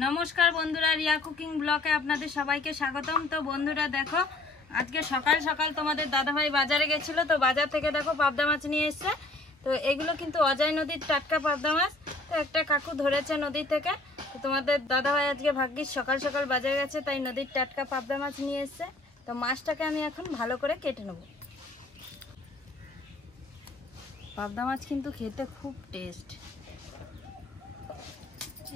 नमस्कार बंधुरा रिया कुकिंग ब्लगे आपनादेर सबाइके स्वागतम। तो बंधुरा देखो आज के सकाल सकाल तोमादेर दादा भाई बाजारे गेछिलो, तो बाजार थेके देखो पाबदा माछ निये एसेছে। तो एगुलो किन्तु अजय नदीर टाटका पाबदा माछ। तो एकटा काकू धरेছে नदी थेके। तो तोमादेर दादा भाई आज के भाग्यिस सकाल सकाल बाजारे गेছে, ताई नदीर टाटका पाबदा माछ निये एसेছে। तो माछटाके आमि एखन भालो करे केटे नेब। पाबदा माछ किन्तु खेते खूब टेस्ट।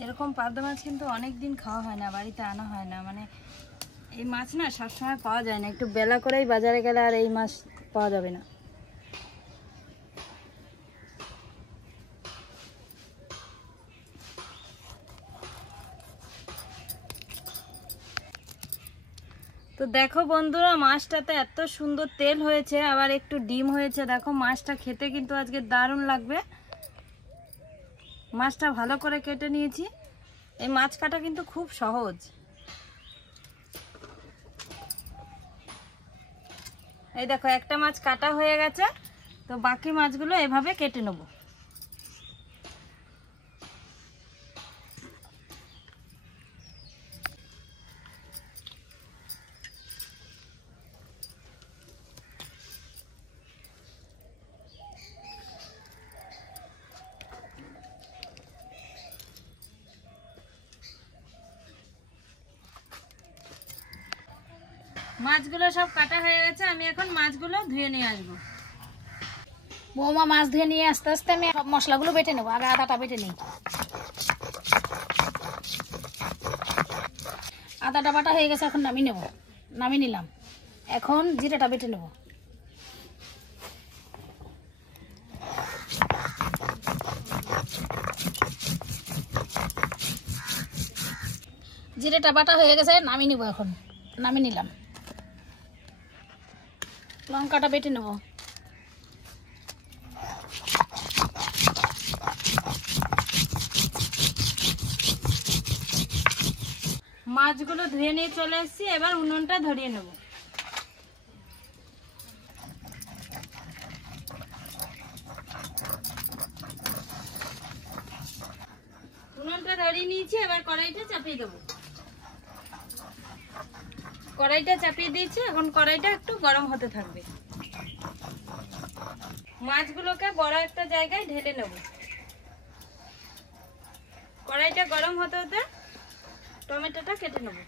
এরকম পাবদা মাছ কিন্তু অনেক দিন খাওয়া হয় না, বাড়িতে আনা হয় না। মানে এই মাছ না সব সময় পাওয়া যায় না, একটু বেলা করেই বাজারে গেলে আর এই মাছ পাওয়া যাবে না। তো দেখো বন্ধুরা মাছটাতে এত সুন্দর তেল হয়েছে, আবার একটু ডিম হয়েছে। দেখো মাছটা খেতে কিন্তু আজকে দারুণ লাগবে। মাছটা ভালো করে কেটে নিয়েছি। এই মাছ কাটা কিন্তু খুব সহজ। এই দেখো একটা মাছ কাটা হয়ে গেছে, তো বাকি মাছগুলো এভাবে কেটে নেব। মাছগুলো সব কাটা হয়ে গেছে, আমি এখন মাছগুলো ধুয়ে নিয়ে আসবো। বৌমা মাছ ধুয়ে নিয়ে আস্তে আস্তে আমি সব মশলাগুলো বেটে নেবো। আগে আদাটা বেটে নিই। আদাটা বাটা হয়ে গেছে, এখন নামিয়ে নেব। নামিয়ে নিলাম। এখন জিরাটা বেটে নেব। জিরাটা বাটা হয়ে গেছে, নামিয়ে নেব। এখন নামিয়ে নিলাম। লঙ্কাটা বেটে নেব। মাছগুলো ধুয়ে নিয়ে চলে এসেছি, এবার উনুনটা ধরিয়ে নেব। উনুনটা ধরিয়ে নিয়েছি, এবার কড়াইটা চাপিয়ে দেবো। কড়াইটা চাপিয়ে দিয়েছি, এখন কড়াইটা একটু গরম হতে থাকবে। মাছগুলোকে বড় একটা জায়গায় ঢেলে নেব। কড়াইটা গরম হতে হতে টমেটোটা কেটে নেব।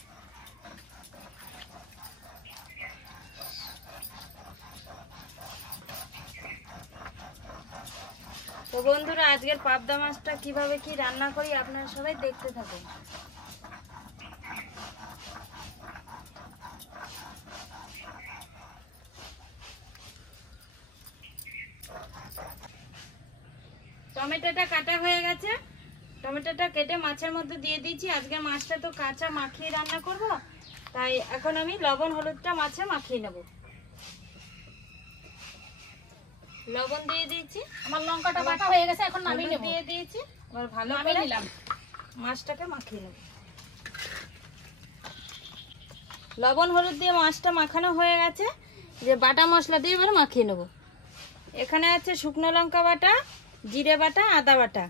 তো বন্ধুরা আজকের পাবদা মাছটা কিভাবে কি রান্না করি আপনারা সবাই দেখতে থাকুন। টমেটোটা কাটা হয়ে গেছে, টমেটোটা কেটে মাছের মধ্যে দিয়ে দিয়েছি। আজকে মাছটা তো কাঁচা মাখিয়ে রান্না করব, তাই এখন আমি লবণ হলুদটা মাছে মাখিয়ে নেব। লবণ দিয়ে দিয়েছি, আমার লঙ্কাটা বাটা হয়ে গেছে, এখন নামিয়ে নেব। দিয়ে দিয়েছি, এবার ভালো নামিয়ে করে নিলাম। মাছটাকে মাখিয়ে নেব। লবণ হলুদ দিয়ে মাছটা মাখানো হয়ে গেছে, যে বাটা মশলা দিয়ে এবার মাখিয়ে নেব। এখানে আছে শুকনো লঙ্কা বাটা, জিরে বাটা, আদা বাটা।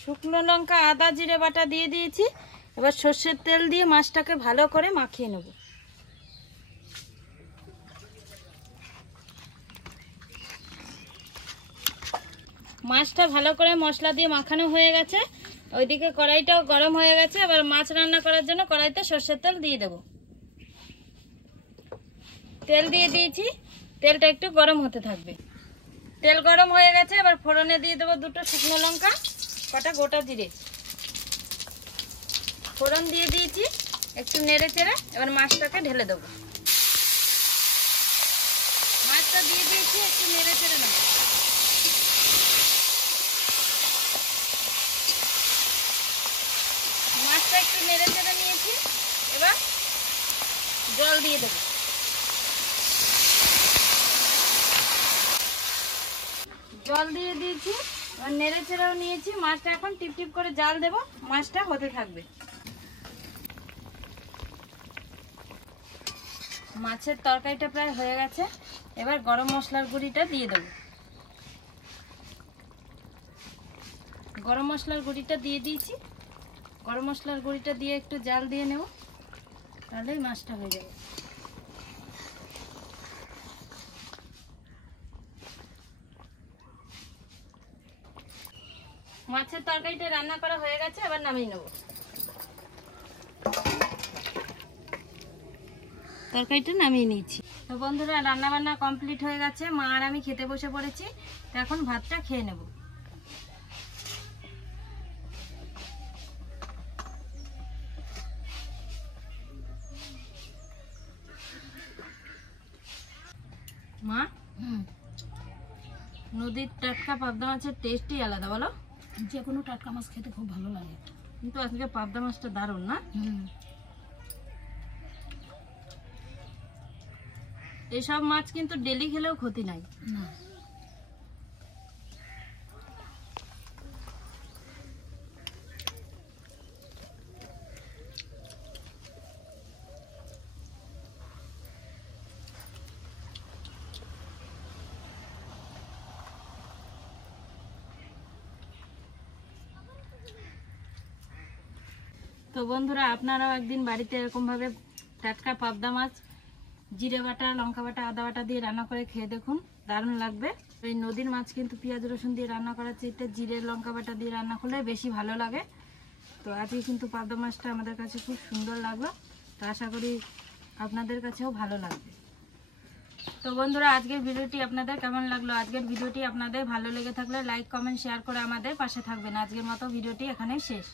শুকনো লঙ্কা, আদা, জিরে বাটা দিয়ে দিয়েছি। এবার সর্ষের তেল দিয়ে মাছটাকে ভালো করে মাখিয়ে নেব। মাছটা ভালো করে মশলা দিয়ে মাখানো হয়ে গেছে, ওইদিকে কড়াইটাও গরম হয়ে গেছে। এবার মাছ রান্না করার জন্য কড়াইতে সর্ষের তেল দিয়ে দেব। তেল দিয়ে দিয়েছি, তেলটা একটু গরম হতে থাকবে। তেল গরম হয়ে গেছে, এবার ফোড়নে দিয়ে দেবো দুটো শুকনো লঙ্কা, কটা গোটা জিরে। ফোড়ন দিয়ে দিয়েছি, একটু নেড়ে চেড়ে এবার মাছটাকে ঢেলে দেবো। মাছটা দিয়ে দিয়েছি, একটু নেড়ে চেড়ে নেব। মাছটা একটু নেড়ে চেড়ে নিয়েছি, এবার জল দিয়ে দেবো। জল দিয়ে দিয়েছি, এবার নেড়ে চেড়েও নিয়েছি। মাছটা এখন টিপ টিপ করে জাল দেব, মাছটা হতে থাকবে। মাছের তরকারিটা প্রায় হয়ে গেছে, এবার গরম মশলার গুঁড়িটা দিয়ে দেবো। গরম মশলার গুঁড়িটা দিয়ে দিয়েছি। গরম মশলার গুঁড়িটা দিয়ে একটু জাল দিয়ে নেব, তাহলেই মাছটা হয়ে যাবে। মাছের তরকারিটা রান্না করা হয়ে গেছে, এবার নামিয়ে নেব। তরকারিটা নামিয়ে নিয়েছি। তো বন্ধুরা, রান্না বান্না কমপ্লিট হয়ে গেছে, মা আর আমি খেতে বসে পড়েছি। তো এখন ভাতটা খেয়ে নেব। মা, নদীর টাটকা পাবদা মাছের টেস্টই আলাদা, বলো? যে কোনো টাটকা মাছ খেতে খুব ভালো লাগে, কিন্তু আজকে পাবদা মাছটা দারুণ না? এসব মাছ কিন্তু ডেলি খেলেও ক্ষতি নাই। না, তো বন্ধুরা, আপনারাও একদিন বাড়িতে এরকমভাবে টাটকা পাবদা মাছ জিরে বাটা, লঙ্কা বাটা, আদা বাটা দিয়ে রান্না করে খেয়ে দেখুন, দারুণ লাগবে। এই নদীর মাছ কিন্তু পেঁয়াজ রসুন দিয়ে রান্না করার চাইতে জিরে লঙ্কা বাটা দিয়ে রান্না করলে বেশি ভালো লাগে। তো আজকে কিন্তু পাবদা মাছটা আমাদের কাছে খুব সুন্দর লাগলো, তো আশা করি আপনাদের কাছেও ভালো লাগবে। তো বন্ধুরা, আজকের ভিডিওটি আপনাদের কেমন লাগলো? আজকের ভিডিওটি আপনাদের ভালো লেগে থাকলে লাইক কমেন্ট শেয়ার করে আমাদের পাশে থাকবেন। আজকের মতো ভিডিওটি এখানেই শেষ।